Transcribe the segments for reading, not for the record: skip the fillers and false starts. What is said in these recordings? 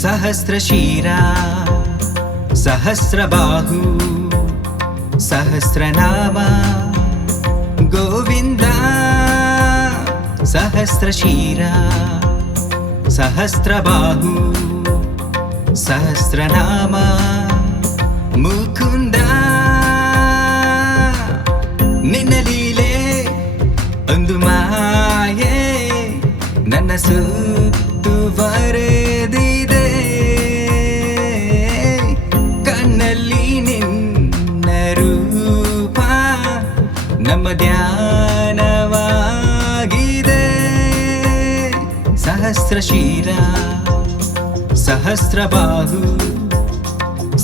सहस्रशीरा सहस्रबाहु सहस्रनामा गोविन्द सहस्रशीरा सहस्रबाहु सहस्रनामा मुकुंद निन्न लीले ಒಂದು ಮಾಯೆ ನನ್ನ ಸುತ್ತುವರೆದಿದೆ ಕಣ್ಣಲ್ಲಿ ನಿನ್ನ ರೂಪ ನಮ್ಮ ಧ್ಯಾನವಾಗಿದೆ सहस्रशीरा सहस्रबाहु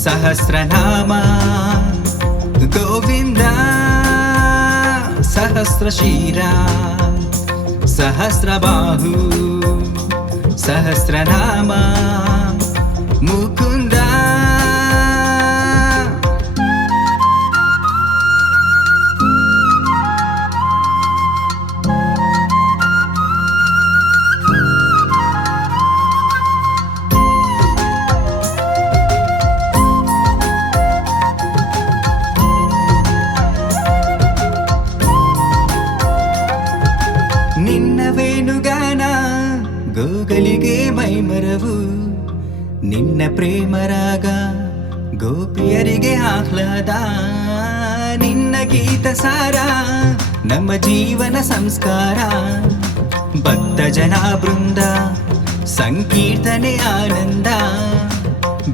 सहस्रनामा गोविन्द सहस्रशीरा सहस्रबाहु सहस्रनामा मुकुंद ನಿನ್ನ ವೇಣುಗಾನ ಗೋಗಲಿಗೆ ಮೈಮರವು ನಿನ್ನ ಪ್ರೇಮರಾಗ ಗೋಪಿಯರಿಗೆ ಆಹ್ಲಾದ ನಿನ್ನ ಗೀತ ಸಾರ ನಮ್ಮ ಜೀವನ ಸಂಸ್ಕಾರ ಭಕ್ತ ಜನ ಬೃಂದ ಸಂಕೀರ್ತನೆ ಆನಂದ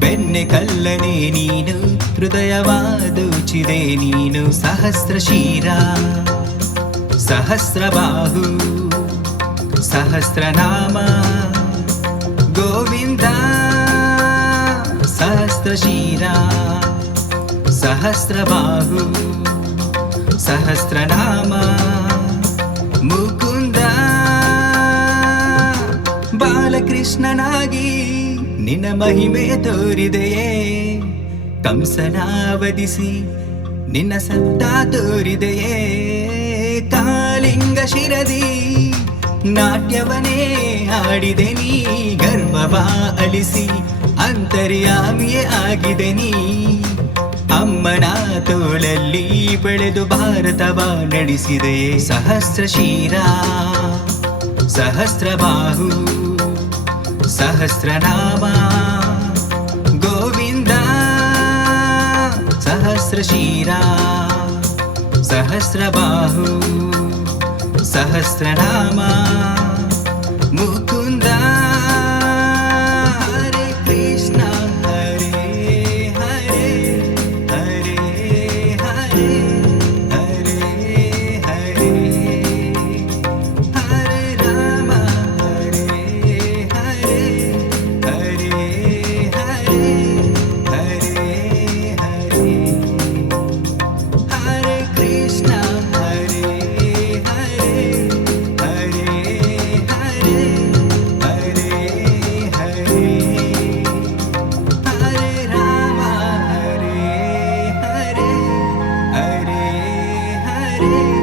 ಬೆನ್ನೆ ಕಲ್ಲನೆ ನೀನು ಹೃದಯವಾದೂಚಿದೆ ನೀನು सहस्रशीरा सहस्रबाहु सहस्रनामा गोविन्द सहस्रशीरा सहस्रबाहु सहस्रनामा मुकुंद ಬಾಲಕೃಷ್ಣನಾಗಿ ನಿನ್ನ ಮಹಿಮೆ ತೋರಿದೆಯೇ ಕಂಸನ ವಧಿಸಿ ನಿನ್ನ ಸತ್ತ ತೋರಿದೆಯೇ ಕಾಲಿಂಗ ಶಿರದಿ ನಾಟ್ಯವನೇ ಆಡಿದೆ ನೀ ಗರ್ವವ ಅಳಿಸಿ ಅಂತರ್ಯಾಮಿಯೇ ಆಗಿದೆ ನೀ ಅಮ್ಮನ ತೋಳಲ್ಲಿ ಬೆಳೆದು ಭಾರತವ ನಡೆಸಿದೆ सहस्रशीरा सहस्रबाहु सहस्रनामा गोविन्द सहस्रशीरा सहस्रबाहु सहस्रनामा मुकुंद हरे कृष्ण हरे हरे हरे हरे हरे हरे हरे राम हरे हरे हरे हरे हरे हरे हरे कृष्ण हरे हरे हरे हरे हरे हरे हरे राम हरे हरे हरे हरे